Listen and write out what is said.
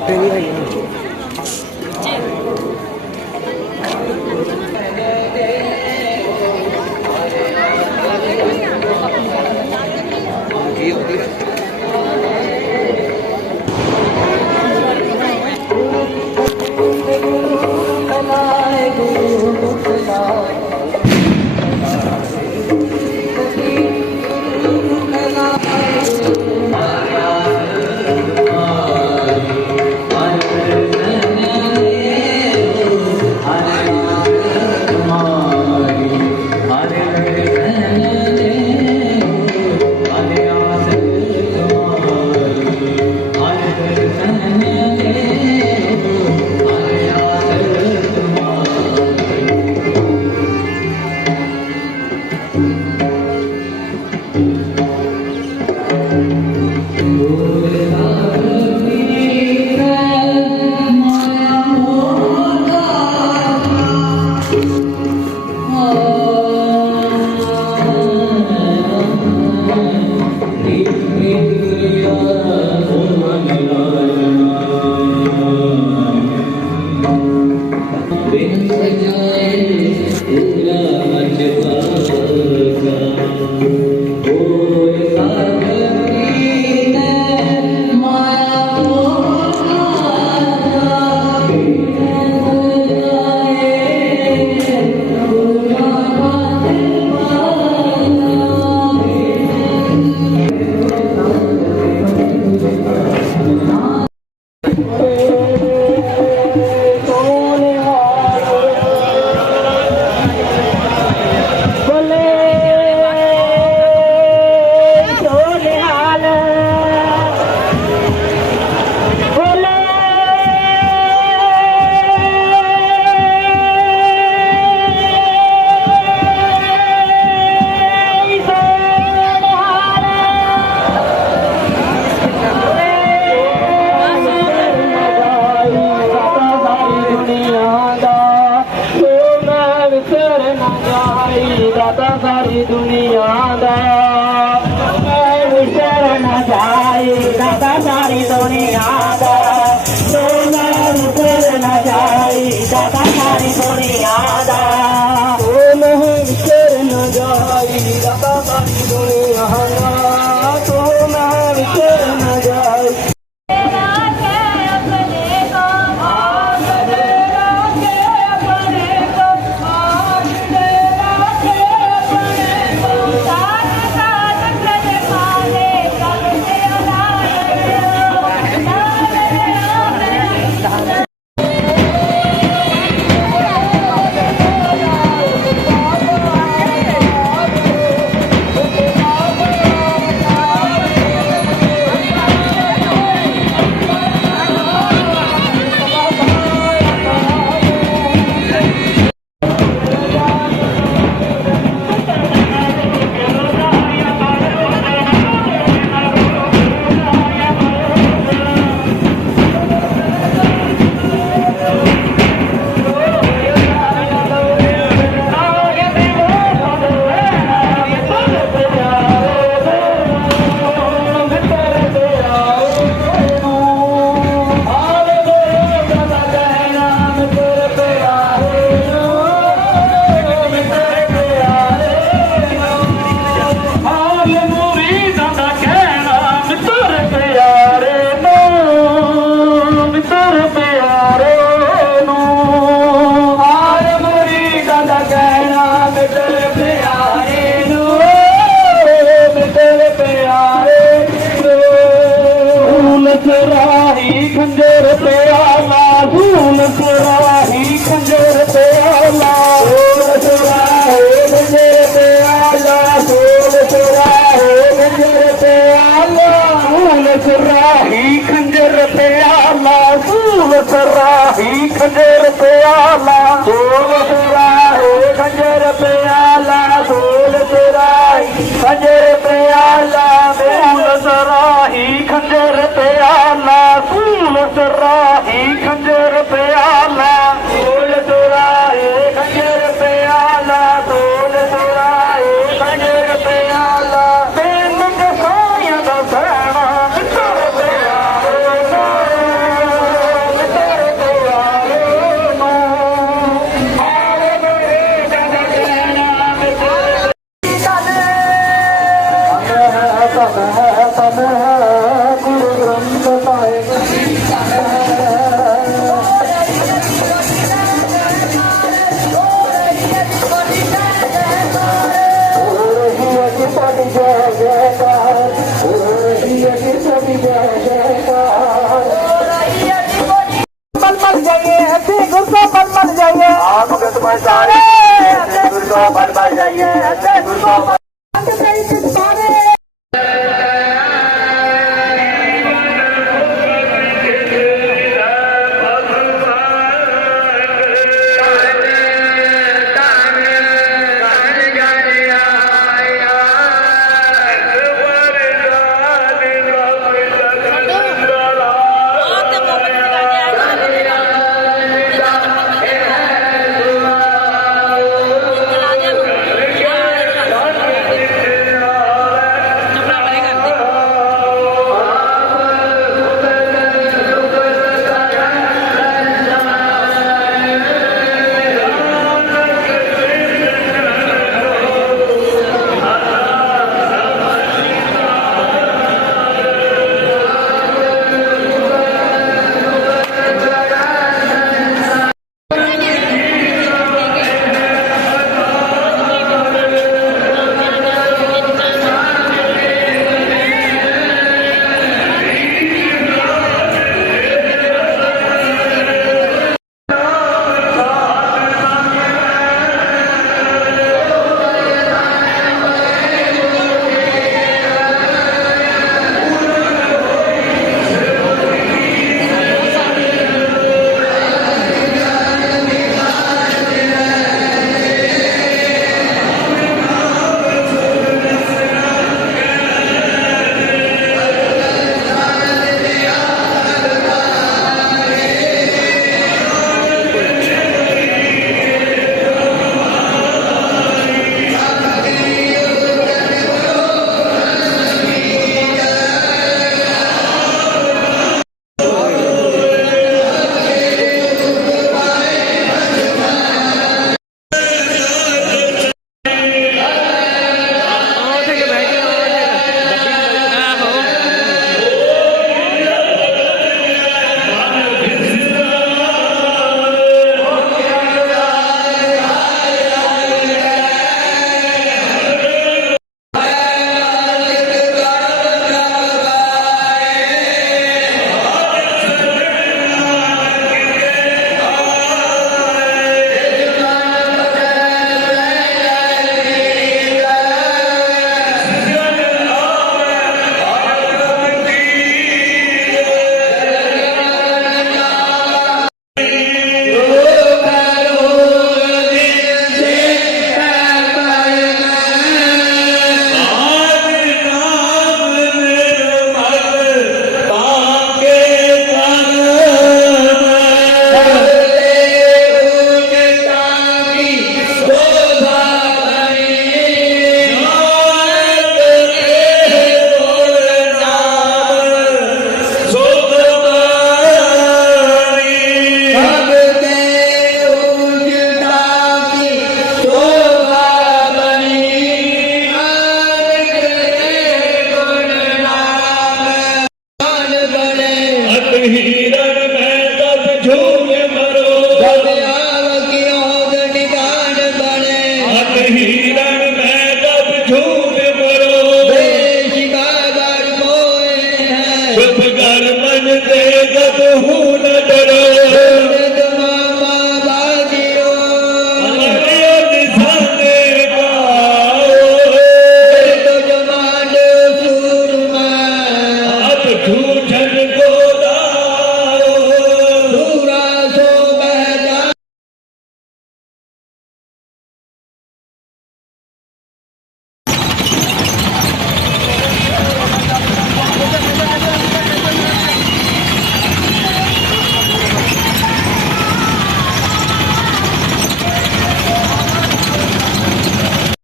给你个一万 Bring me মনের মজাই দাতা সারি দুনিয়া দা মনের মজাই দাতা সারি দুনিয়া ਸਰਾਹੀ ਖੰਜਰ ਪਿਆ ਮਾਸੂਮ ਸਰਾਹੀ, ਖੰਜਰ ਪਿਆ ਲਾ ਸੋਲ ਸਰਾਹੀ ਖੰਜਰ ਪਿਆ ਲਾ ਸੋਲ ਸਰਾਹੀ ਖੰਜਰ ਪਿਆ ਲਾ ਸੋਲ ਸਰਾਹੀ ਖੰਜਰ ਪਿਆ